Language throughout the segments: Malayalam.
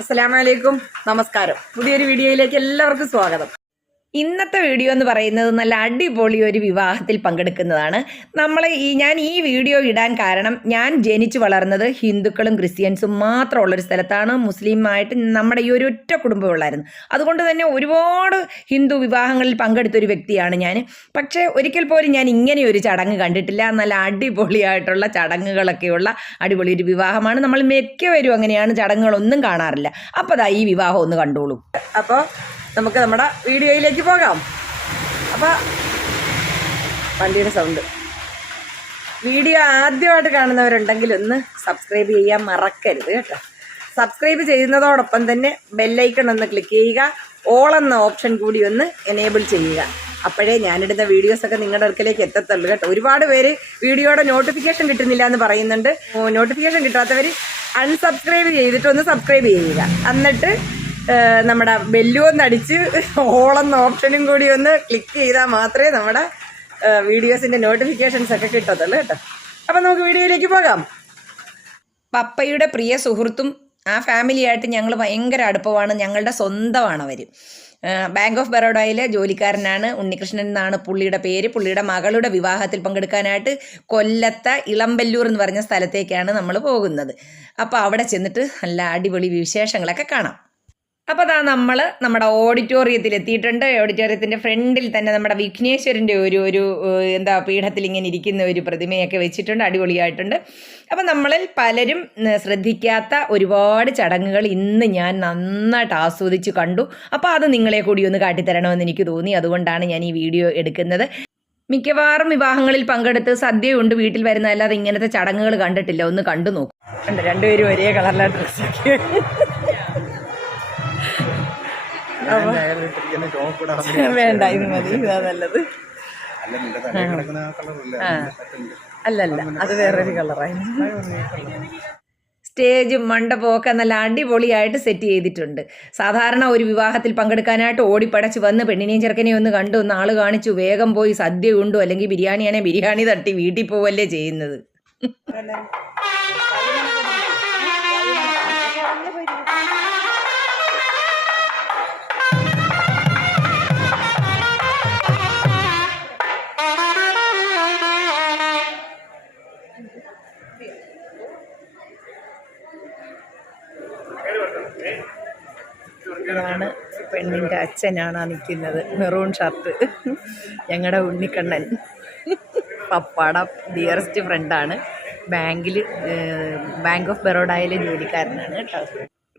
അസ്സലാമലൈക്കും നമസ്കാരം. പുതിയൊരു വീഡിയോയിലേക്ക് എല്ലാവർക്കും സ്വാഗതം. ഇന്നത്തെ വീഡിയോ എന്ന് പറയുന്നത് നല്ല അടിപൊളി ഒരു വിവാഹത്തിൽ പങ്കെടുക്കുന്നതാണ്. നമ്മൾ ഈ ഞാൻ ഈ വീഡിയോ ഇടാൻ കാരണം ഞാൻ ജനിച്ചു വളർന്നത് ഹിന്ദുക്കളും ക്രിസ്ത്യൻസും മാത്രമുള്ളൊരു സ്ഥലത്താണ്. മുസ്ലിമായിട്ട് നമ്മുടെ ഈ ഒരു ഒറ്റ കുടുംബമുള്ളായിരുന്നു അതുകൊണ്ട് തന്നെ ഒരുപാട് ഹിന്ദു വിവാഹങ്ങളിൽ പങ്കെടുത്തൊരു വ്യക്തിയാണ് ഞാൻ. പക്ഷേ ഒരിക്കൽ പോലും ഞാൻ ഇങ്ങനെ ഒരു ചടങ്ങ് കണ്ടിട്ടില്ല. നല്ല അടിപൊളിയായിട്ടുള്ള ചടങ്ങുകളൊക്കെയുള്ള അടിപൊളി ഒരു വിവാഹമാണ്. നമ്മൾ മിക്കവരും അങ്ങനെയാണ് ചടങ്ങുകളൊന്നും കാണാറില്ല. അപ്പോൾ അതാ ഈ വിവാഹം ഒന്ന് കണ്ടോളൂ. അപ്പോൾ നമുക്ക് നമ്മുടെ വീഡിയോയിലേക്ക് പോകാം. അപ്പോൾ വണ്ടിയുടെ സൗണ്ട് വീഡിയോ ആദ്യമായിട്ട് കാണുന്നവരുണ്ടെങ്കിൽ ഒന്ന് സബ്സ്ക്രൈബ് ചെയ്യാൻ മറക്കരുത് കേട്ടോ. സബ്സ്ക്രൈബ് ചെയ്യുന്നതോടൊപ്പം തന്നെ ബെല്ലൈക്കൺ ഒന്ന് ക്ലിക്ക് ചെയ്യുക. ഓൾ എന്ന ഓപ്ഷൻ കൂടി ഒന്ന് എനേബിൾ ചെയ്യുക. അപ്പോഴേ ഞാനിടുന്ന വീഡിയോസൊക്കെ നിങ്ങളുടെ അടുക്കലേക്ക് എത്തത്തുള്ളൂ കേട്ടോ. ഒരുപാട് പേര് വീഡിയോയുടെ നോട്ടിഫിക്കേഷൻ കിട്ടുന്നില്ല എന്ന് പറയുന്നുണ്ട്. നോട്ടിഫിക്കേഷൻ കിട്ടാത്തവർ അൺസബ്സ്ക്രൈബ് ചെയ്തിട്ട് ഒന്ന് സബ്സ്ക്രൈബ് ചെയ്യുക. എന്നിട്ട് നമ്മുടെ ബെല്ലു ഒന്ന് അടിച്ച് ഓളെന്ന ഓപ്ഷനും കൂടി ഒന്ന് ക്ലിക്ക് ചെയ്താൽ മാത്രമേ നമ്മുടെ വീഡിയോസിന്റെ നോട്ടിഫിക്കേഷൻസ് ഒക്കെ കിട്ടത്തുള്ളൂ കേട്ടോ. അപ്പം നമുക്ക് വീഡിയോയിലേക്ക് പോകാം. പപ്പയുടെ പ്രിയ സുഹൃത്തും ആ ഫാമിലിയായിട്ട് ഞങ്ങൾ ഭയങ്കര അടുപ്പമാണ്. ഞങ്ങളുടെ സ്വന്തമാണ് അവർ ബാങ്ക് ഓഫ് ബറോഡയിലെ ജോലിക്കാരനാണ് ഉണ്ണികൃഷ്ണൻ എന്നാണ് പുള്ളിയുടെ പേര്. പുള്ളിയുടെ മകളുടെ വിവാഹത്തിൽ പങ്കെടുക്കാനായിട്ട് കൊല്ലത്തെ ഇളമ്പല്ലൂർ എന്ന് പറഞ്ഞ സ്ഥലത്തേക്കാണ് നമ്മൾ പോകുന്നത്. അപ്പോൾ അവിടെ ചെന്നിട്ട് നല്ല അടിപൊളി വിശേഷങ്ങളൊക്കെ കാണാം. അപ്പോൾ അതാ നമ്മൾ നമ്മുടെ ഓഡിറ്റോറിയത്തിൽ എത്തിയിട്ടുണ്ട് ഓഡിറ്റോറിയത്തിന്റെ ഫ്രണ്ടിൽ തന്നെ നമ്മുടെ വിഘ്നേശ്വരന്റെ ഒരു ഒരു എന്താ പീഠത്തിൽ ഇങ്ങനെ ഇരിക്കുന്ന ഒരു പ്രതിമയൊക്കെ വെച്ചിട്ടുണ്ട്. അടിപൊളിയായിട്ടുണ്ട്. അപ്പോൾ നമ്മളിൽ പലരും ശ്രദ്ധിക്കാത്ത ഒരുപാട് ചടങ്ങുകൾ ഇന്ന് ഞാൻ നന്നായിട്ട് ആസ്വദിച്ച് കണ്ടു. അപ്പോൾ അത് നിങ്ങളെ കൂടി ഒന്ന് കാട്ടിത്തരണമെന്ന് എനിക്ക് തോന്നി. അതുകൊണ്ടാണ് ഞാൻ ഈ വീഡിയോ എടുക്കുന്നത്. മിക്കവാറും വിവാഹങ്ങളിൽ പങ്കെടുത്ത് സദ്യയുണ്ട് വീട്ടിൽ വരുന്ന അല്ലാതെ ഇങ്ങനത്തെ ചടങ്ങുകൾ കണ്ടിട്ടില്ല. ഒന്ന് കണ്ടു നോക്കും. രണ്ടുപേരും ഒരേ കളറിലെ ഡ്രസ്സൊക്കെ വേണ്ട ഇത് മതി ഇതാ നല്ലത്. അല്ലല്ല അത് വേറൊരു കളറായിരുന്നു സ്റ്റേജും മണ്ഡപമൊക്കെ നല്ല അടിപൊളിയായിട്ട് സെറ്റ് ചെയ്തിട്ടുണ്ട്. സാധാരണ ഒരു വിവാഹത്തിൽ പങ്കെടുക്കാനായിട്ട് ഓടിപ്പടച്ച് വന്ന് പെണ്ണിനെയും ചെറുക്കനെയും ഒന്ന് കണ്ടു ഒന്ന് ആൾ കാണിച്ചു വേഗം പോയി സദ്യ ഉണ്ടു അല്ലെങ്കിൽ ബിരിയാണിയാണെ ബിരിയാണി തട്ടി വീട്ടിൽ പോവല്ലേ ചെയ്യുന്നത്. പെണ്ണിന്റെ അച്ഛനാണ് നിൽക്കുന്നത്. Maroon shirt. ഞങ്ങളുടെ ഉണ്ണിക്കണ്ണൻ. പപ്പാട ഡിയറസ്റ്റ് ഫ്രണ്ടാണ് ബാങ്കിൽ ബാങ്ക് ഓഫ് ബറോഡയിലെ ജോലിക്കാരനാണ് കേട്ടോ.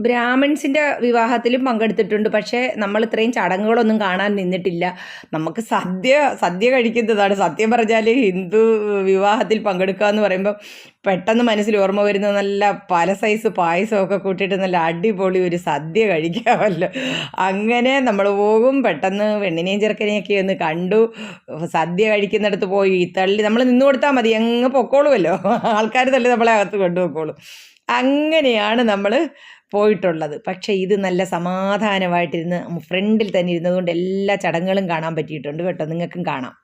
ബ്രാഹ്മിൺസിന്റെ വിവാഹത്തിലും പങ്കെടുത്തിട്ടുണ്ട്. പക്ഷേ നമ്മൾ ഇത്രയും ചടങ്ങുകളൊന്നും കാണാൻ നിന്നിട്ടില്ല. നമുക്ക് സദ്യ സദ്യ കഴിക്കുന്നതാണ്. സത്യം പറഞ്ഞാൽ ഹിന്ദു വിവാഹത്തിൽ പങ്കെടുക്കുക എന്ന് പറയുമ്പോൾ പെട്ടെന്ന് മനസ്സിൽ ഓർമ്മ വരുന്ന നല്ല പല സൈസ് പായസമൊക്കെ കൂട്ടിയിട്ട് നല്ല അടിപൊളി ഒരു സദ്യ കഴിക്കാമല്ലോ. അങ്ങനെ നമ്മൾ പോകും. പെട്ടെന്ന് പെണ്ണിനെയും ചെറുക്കനെയൊക്കെ ഒന്ന് കണ്ടു. സദ്യ കഴിക്കുന്നിടത്ത് പോയി. തള്ളി നമ്മൾ നിന്ന് കൊടുത്താൽ മതി. അങ്ങ് പൊക്കോളുമല്ലോ. ആൾക്കാർ തള്ളി നമ്മളെ അകത്ത് കൊണ്ടുപോക്കോളും അങ്ങനെയാണ് നമ്മൾ പോയിട്ടുള്ളത്. പക്ഷേ ഇത് നല്ല സമാധാനമായിട്ടിരുന്ന് ഫ്രണ്ടിൽ തന്നെ ഇരുന്നതുകൊണ്ട് എല്ലാ ചടങ്ങുകളും കാണാൻ പറ്റിയിട്ടുണ്ട് കേട്ടോ. നിങ്ങൾക്കും കാണാം.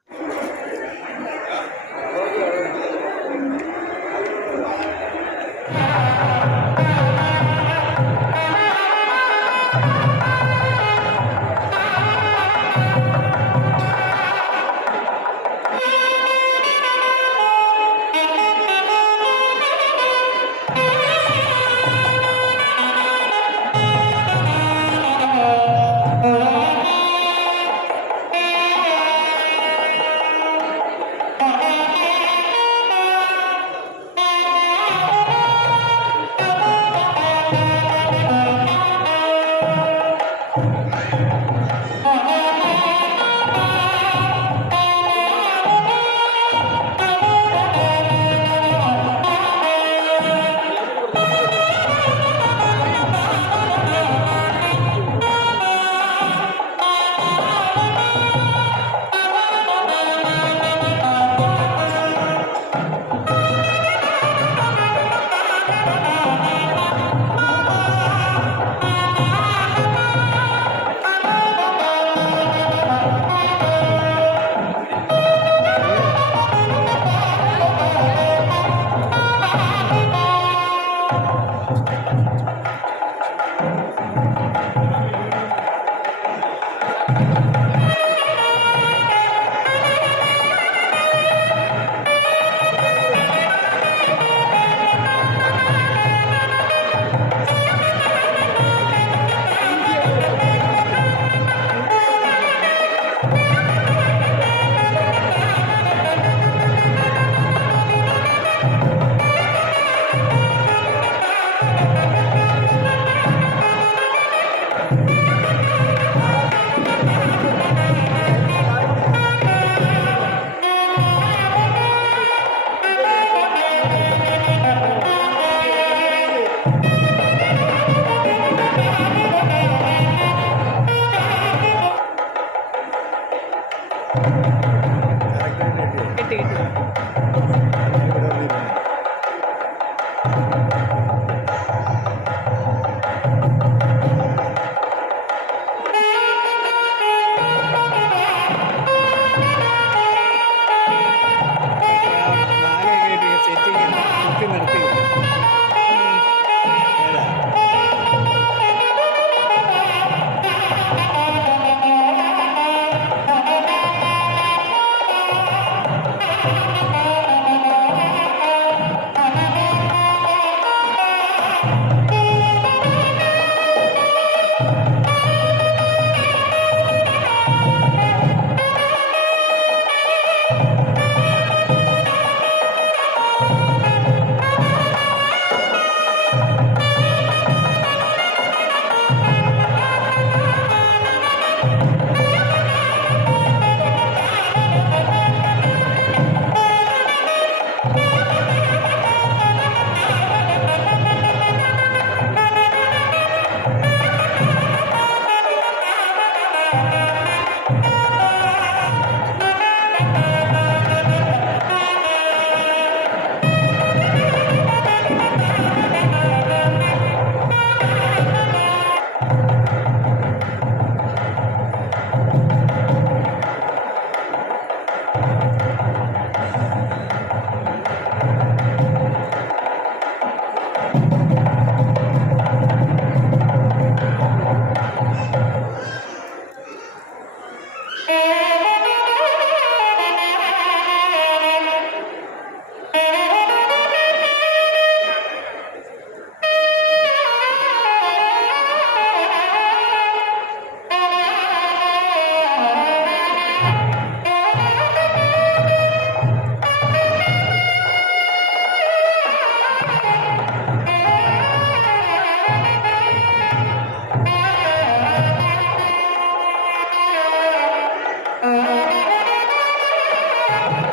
Yeah!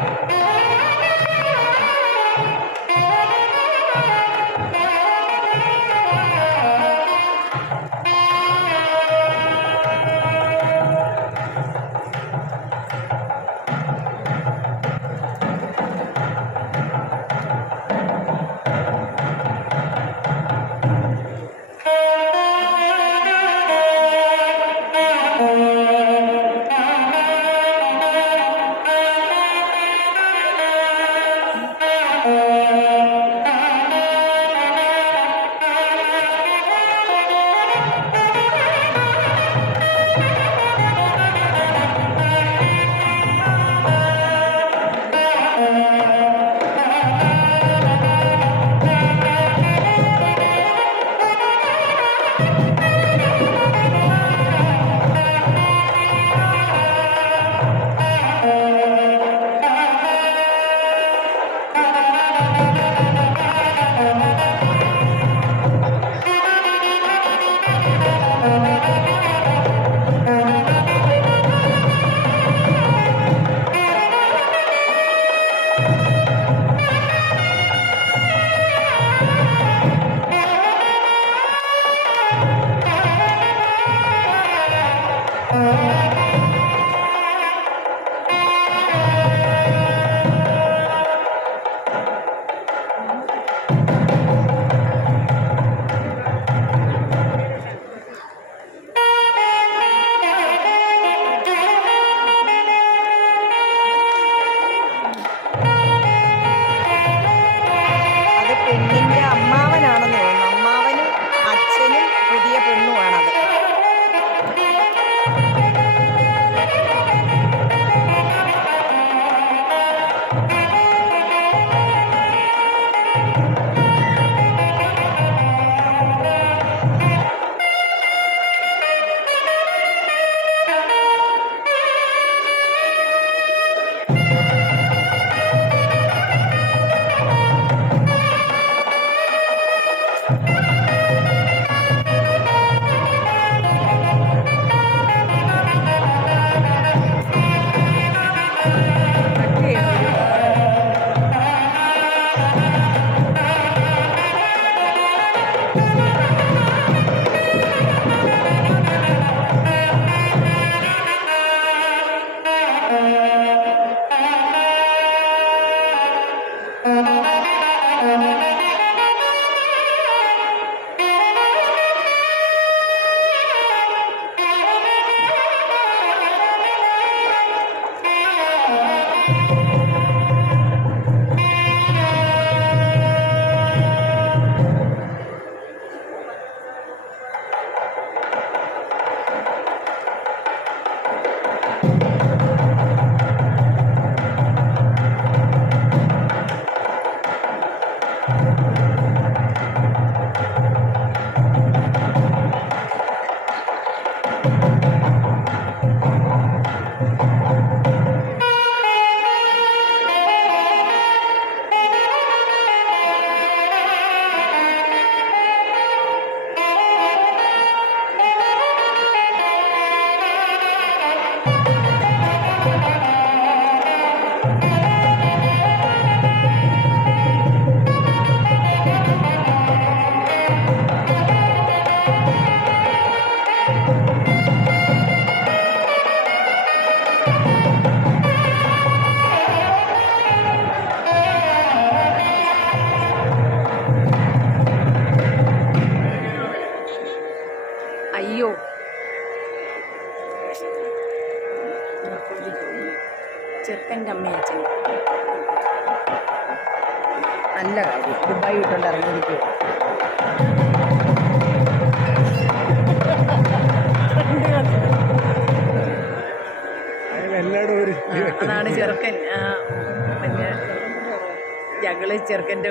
ചെറുക്കന്റെ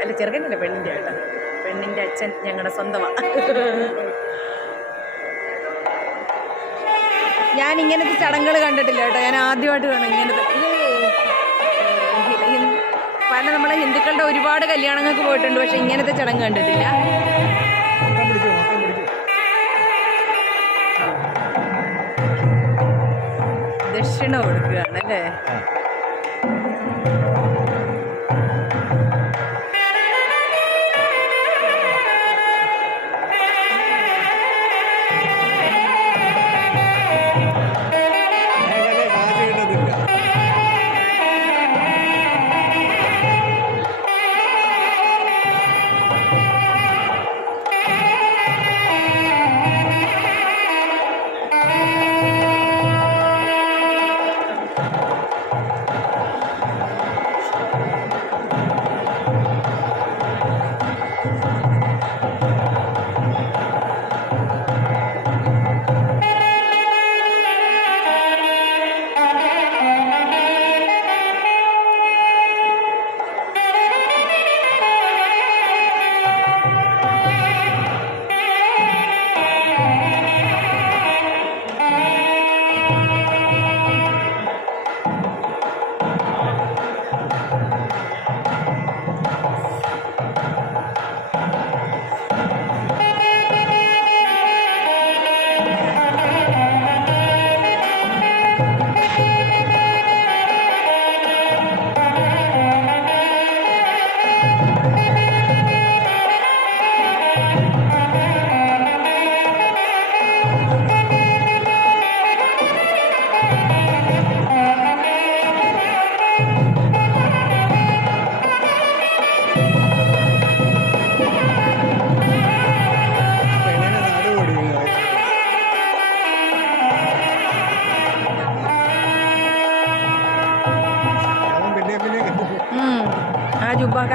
അല്ല ചെറുക്കന്റെ പെണ്ണിന്റെ കേട്ടോ പെണ്ണിന്റെ അച്ഛൻ ഞങ്ങളുടെ സ്വന്തമാണ് ഞാൻ ഇങ്ങനത്തെ ചടങ്ങുകൾ കണ്ടിട്ടില്ല കേട്ടോ. ഞാൻ ആദ്യമായിട്ട് കാണും ഇങ്ങനത്തെ പല നമ്മളെ ഹിന്ദുക്കളുടെ ഒരുപാട് കല്യാണങ്ങൾക്ക് പോയിട്ടുണ്ട് പക്ഷെ ഇങ്ങനത്തെ ചടങ്ങ് കണ്ടിട്ടില്ല. ദക്ഷിണ കൊടുക്കുകയാണ്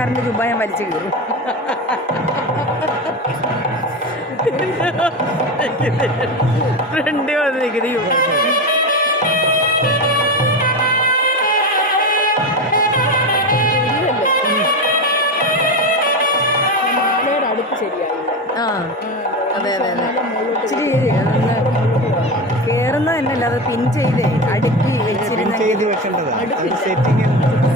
ജുബാക്കാരന്റെ ജുബ ഞാൻ വലിച്ചു കീറും ഫ്രണ്ട് വന്ന് നിൽക്കുന്നത് ജുബ ആ അതെ അതെ അതെ അത് പിൻ ചെയ്ത് അടുക്കി വെച്ചിരുന്ന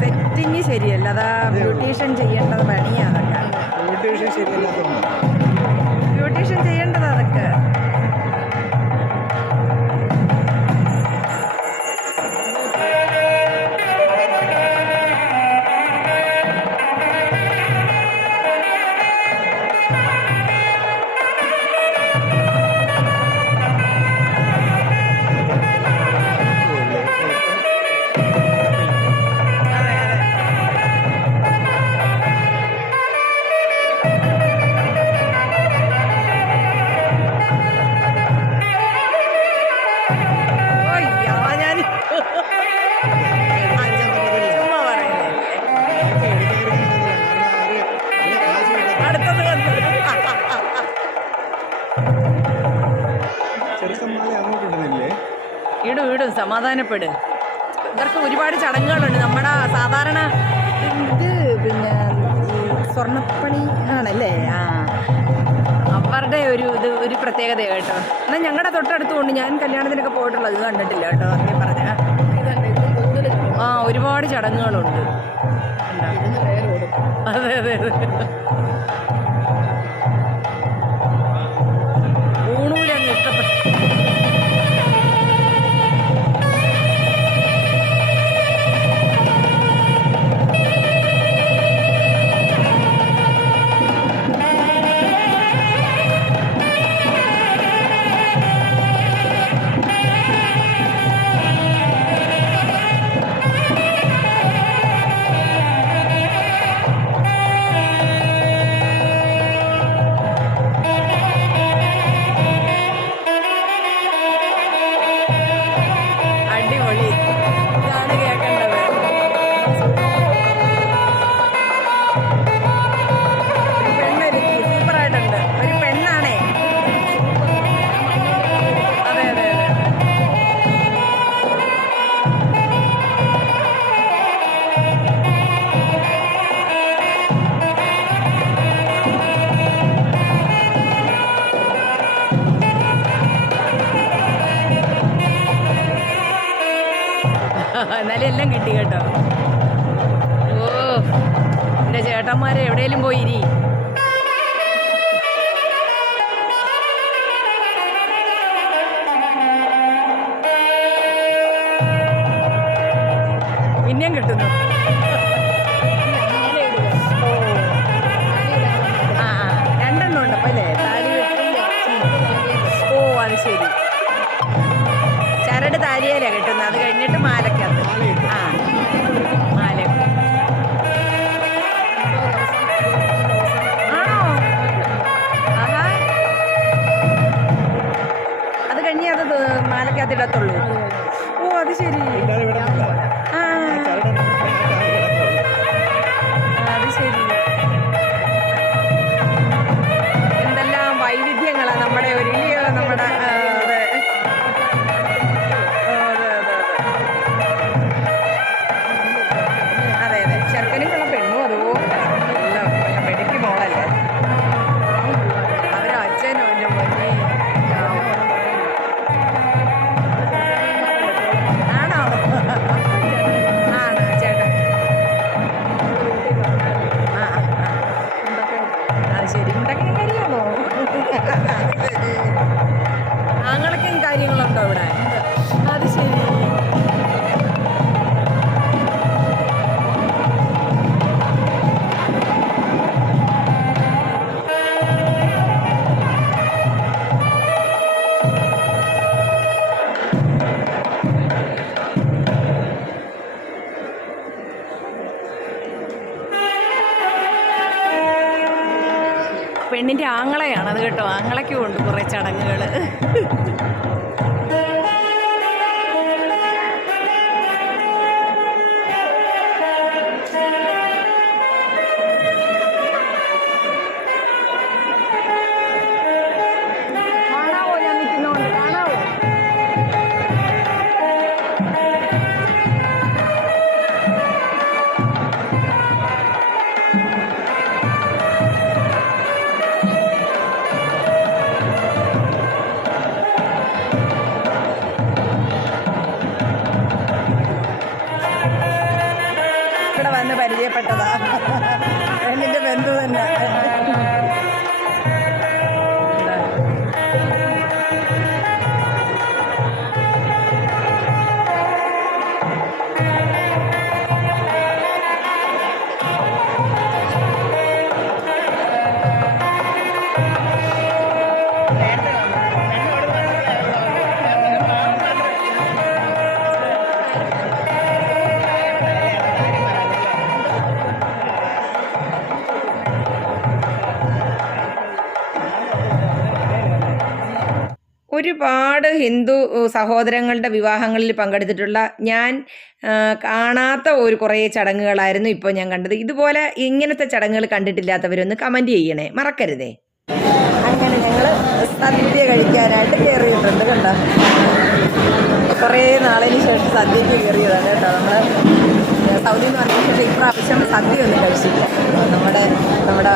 സെറ്റിങ് ശരിയല്ല. അതാ ബ്യൂട്ടീഷ്യൻ ചെയ്യേണ്ടത് ഇടും ഇടും സമാധാനപ്പെട്. ഇവർക്ക് ഒരുപാട് ചടങ്ങുകളുണ്ട്. നമ്മുടെ സാധാരണ ഇത് പിന്നെ സ്വർണപ്പണി ആണല്ലേ? ആ. അവരുടെ ഒരു ഇത് ഒരു പ്രത്യേകത കേട്ടോ. എന്നാൽ ഞങ്ങളുടെ തൊട്ടടുത്ത് കൊണ്ട് ഞാൻ കല്യാണത്തിനൊക്കെ പോയിട്ടുള്ളത് അത് കണ്ടിട്ടില്ല കേട്ടോ അങ്ങനെ പറഞ്ഞ. ആ ഒരുപാട് ചടങ്ങുകളുണ്ട്. അതെ അതെ അതെ. കിട്ടി. കേട്ടോ ഓ എന്റെ ചേട്ടന്മാരെ എവിടെയെങ്കിലും പോയിരി പിന്നെയും ഇവിടെ ഒരുപാട് ഹിന്ദു സഹോദരങ്ങളുടെ വിവാഹങ്ങളിൽ പങ്കെടുത്തിട്ടുള്ള ഞാൻ കാണാത്ത ഒരു കുറേ ചടങ്ങുകളായിരുന്നു ഇപ്പോൾ ഞാൻ കണ്ടത്. ഇതുപോലെ ഇങ്ങനത്തെ ചടങ്ങുകൾ കണ്ടിട്ടില്ലാത്തവരൊന്ന് കമന്റ് ചെയ്യണേ. മറക്കരുതേ. അങ്ങനെ ഞങ്ങൾ സദ്യ കഴിക്കാനായിട്ട് കയറിയിട്ടുണ്ട് കണ്ടോ? കുറേ നാളിന് ശേഷം സദ്യക്ക് കയറിയതാണ് കേട്ടോ നമ്മൾ സൗദിയിൽ എന്ന് പറഞ്ഞ ശേഷം ഇപ്രാവശ്യം സദ്യ ഒന്നും കഴിച്ചില്ല. നമ്മുടെ നമ്മുടെ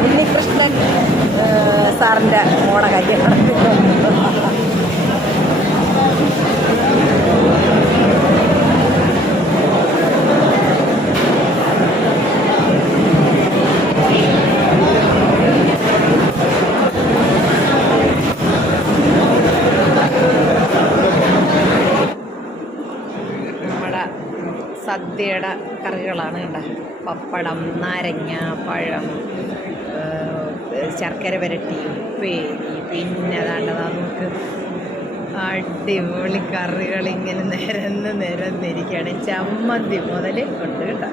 ഉണ്ണികൃഷ്ണൻ സാറിന്റെ മോളെ കല്യാണം നമ്മുടെ സദ്യയുടെ കറികളാണ് കണ്ട പപ്പടം നാരങ്ങ പഴം ശർക്കര വരട്ടി ഉപ്പേരി പിന്നെ അതാണ്ട് നമുക്ക് അടിപൊളി കറികൾ ഇങ്ങനെ നിരന്ന് നിരന്നിരിക്കുകയാണ്. ചമ്മന്തി മുതൽ ഉണ്ട് കേട്ടോ.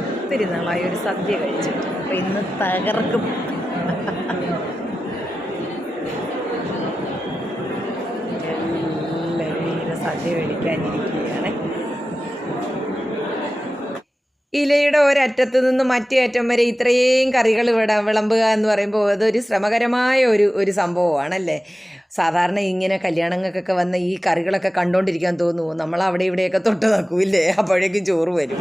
ഒത്തിരി നാളായി ഒരു സദ്യ കഴിച്ചിട്ട്. അപ്പം ഇന്ന് തകർക്കും എല്ലാവരും ഇങ്ങനെ സദ്യ കഴിക്കാനിരിക്കുകയാണ് ഇലയുടെ ഒരറ്റത്ത് നിന്ന് മറ്റേ അറ്റം വരെ ഇത്രയും കറികൾ വിട വിളമ്പുക എന്ന് പറയുമ്പോൾ അതൊരു ശ്രമകരമായ ഒരു ഒരു സംഭവമാണല്ലേ? സാധാരണ ഇങ്ങനെ കല്യാണങ്ങൾക്കൊക്കെ വന്ന ഈ കറികളൊക്കെ കണ്ടോണ്ടിരിക്കാൻ തോന്നുമോ നമ്മൾ അവിടെ ഇവിടെയൊക്കെ തൊട്ട് നോക്കൂല്ലേ അപ്പോഴേക്കും ചോറ് വരും.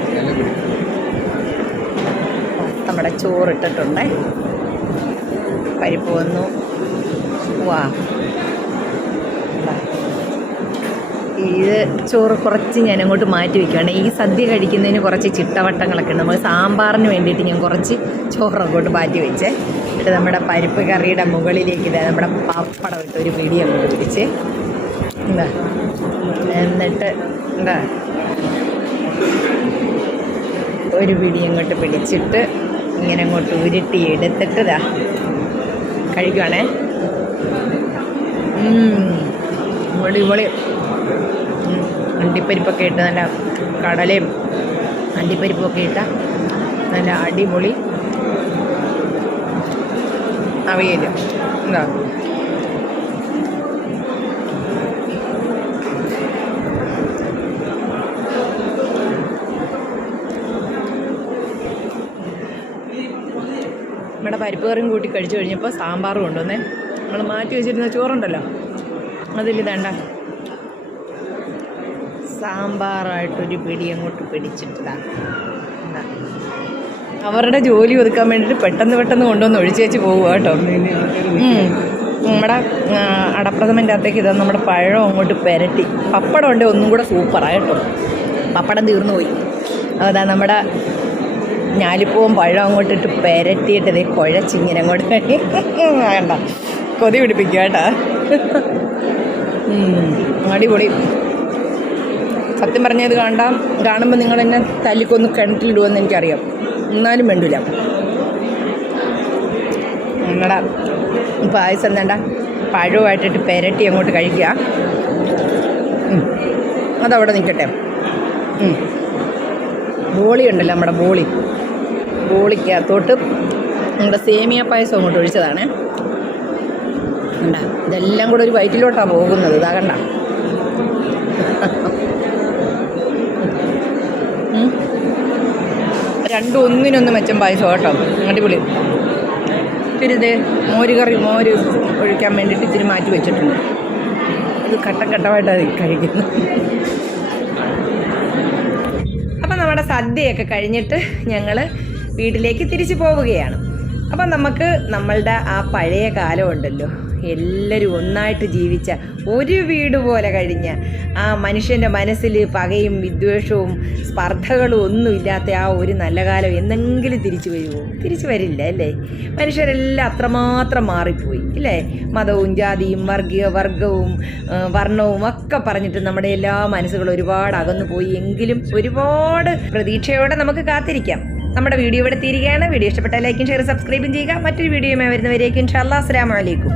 നമ്മുടെ ചോറിട്ടിട്ടുണ്ടേ. പരിപ്പ് വന്നു. വാ. ഇത് ചോറ് കുറച്ച് ഞാൻ അങ്ങോട്ട് മാറ്റി വെക്കുകയാണ്. ഈ സദ്യ കഴിക്കുന്നതിന് കുറച്ച് ചിട്ടവട്ടങ്ങളൊക്കെ ഉണ്ട്. നമ്മൾ സാമ്പാറിന് വേണ്ടിയിട്ട് ഞാൻ കുറച്ച് ചോറ് അങ്ങോട്ട് മാറ്റി വെച്ചേ. എന്നിട്ട് നമ്മുടെ പരിപ്പ് കറിയുടെ മുകളിലേക്ക് ഇതാ നമ്മുടെ പപ്പടം ഇട്ട് ഒരു പിടി അങ്ങോട്ട് പിടിച്ച്. എന്താ എന്നിട്ട് എന്താ ഒരു പിടി അങ്ങോട്ട് പിടിച്ചിട്ട് ഇങ്ങനെ അങ്ങോട്ട് ഉരുട്ടി എടുത്തിട്ട് ഇതാ കഴിക്കുവാണേ. അടിപൊളി. അണ്ടിപ്പരിപ്പൊക്കെ ഇട്ട് നല്ല കടലയും അണ്ടിപ്പരിപ്പൊക്കെ ഇട്ട നല്ല അടിപൊളി അവിയൽ എന്താ നമ്മുടെ പരിപ്പ് കറിയും കൂട്ടി കഴിച്ചു കഴിഞ്ഞപ്പോൾ സാമ്പാറും കൊണ്ടുവന്നേ. നമ്മൾ മാറ്റി വെച്ചിരുന്ന ചോറുണ്ടല്ലോ. അതിൽ ഇതണ്ട സാമ്പാറായിട്ടൊരു പിടി അങ്ങോട്ട് പിടിച്ചിട്ടാ എന്താ? അവരുടെ ജോലി ഒതുക്കാൻ വേണ്ടിയിട്ട് പെട്ടെന്ന് പെട്ടെന്ന് കൊണ്ടുവന്ന് ഒഴിച്ചു വെച്ച് പോകുക കേട്ടോ. നമ്മുടെ അടപ്രഥമന്റെ അകത്തേക്ക് ഇതാ നമ്മുടെ പഴം അങ്ങോട്ട് പെരട്ടി. പപ്പടം ഉണ്ട് ഒന്നും കൂടെ സൂപ്പറാണ് കേട്ടോ. പപ്പടം തീർന്നു പോയി. അതാ നമ്മുടെ ഞാലിപ്പൂവും പഴം അങ്ങോട്ട് ഇട്ട് പെരട്ടിയിട്ട് ഇതേ കുഴച്ചിങ്ങനെ അങ്ങോട്ട് വേണ്ട. കൊതി പിടിപ്പിക്കുക കേട്ടോ. അടിപൊളി. സത്യം പറഞ്ഞത് കാണാം കാണുമ്പോൾ നിങ്ങൾ എന്നെ തല്ലിക്കൊന്ന് കിണറ്റിലിടുമെന്ന് എനിക്കറിയാം. എന്നാലും വേണ്ടില്ല. നിങ്ങളുടെ പായസം എന്താണ്ട? പഴവുമായിട്ടിട്ട് പെരട്ടി അങ്ങോട്ട് കഴിക്കുക. അതവിടെ നിൽക്കട്ടെ. ബോളി ഉണ്ടല്ലോ നമ്മുടെ ബോളി. ബോളിക്കകത്തോട്ട് നമ്മുടെ സേമിയ പായസം അങ്ങോട്ട് ഒഴിച്ചതാണ്. കണ്ട? ഇതെല്ലാം കൂടെ ഒരു വയറ്റിലോട്ടാണ് പോകുന്നത്. ഇതാ രണ്ടും ഒന്നിനൊന്ന് മെച്ചം പായസം കേട്ടോ. അടിപൊളി. ഇത്തിരി ഇത് മോര് കറി മോര് ഒഴിക്കാൻ വേണ്ടിയിട്ട് ഇത്തിരി മാറ്റി വെച്ചിട്ടുണ്ട്. അത് ഘട്ടഘട്ടമായിട്ടാണ് കഴിക്കുന്നത്. അപ്പം നമ്മുടെ സദ്യയൊക്കെ കഴിഞ്ഞിട്ട് ഞങ്ങൾ വീട്ടിലേക്ക് തിരിച്ചു പോവുകയാണ്. അപ്പം നമുക്ക് നമ്മളുടെ ആ പഴയ കാലം ഉണ്ടല്ലോ. എല്ലാവരും ഒന്നായിട്ട് ജീവിച്ച ഒരു വീട് പോലെ കഴിഞ്ഞ ആ മനുഷ്യന്റെ മനസ്സിൽ പകയും വിദ്വേഷവും സ്പർദ്ധകളും ഒന്നും ഇല്ലാത്ത ആ ഒരു നല്ല കാലം എന്നെങ്കിലും തിരിച്ചു വരുമോ? തിരിച്ചു വരില്ല അല്ലേ? മനുഷ്യരെല്ലാം അത്രമാത്രം മാറിപ്പോയി അല്ലേ മതവും ജാതിയും വർഗീയ വർഗവും വർണവും ഒക്കെ പറഞ്ഞിട്ട് നമ്മുടെ എല്ലാ മനസ്സുകളും ഒരുപാട് അകന്നു പോയി. എങ്കിലും ഒരുപാട് പ്രതീക്ഷയോടെ നമുക്ക് കാത്തിരിക്കാം. നമ്മുടെ വീഡിയോ ഇവിടെ തീരുകയാണ്. വീഡിയോ ഇഷ്ടപ്പെട്ട ലൈക്കും ഷെയർ സബ്സ്ക്രൈബും ചെയ്യുക. മറ്റൊരു വീഡിയോയുമായി വരുന്നവരേക്കും ഇൻഷാല്ലാ അസ്സാം അലൈക്കും.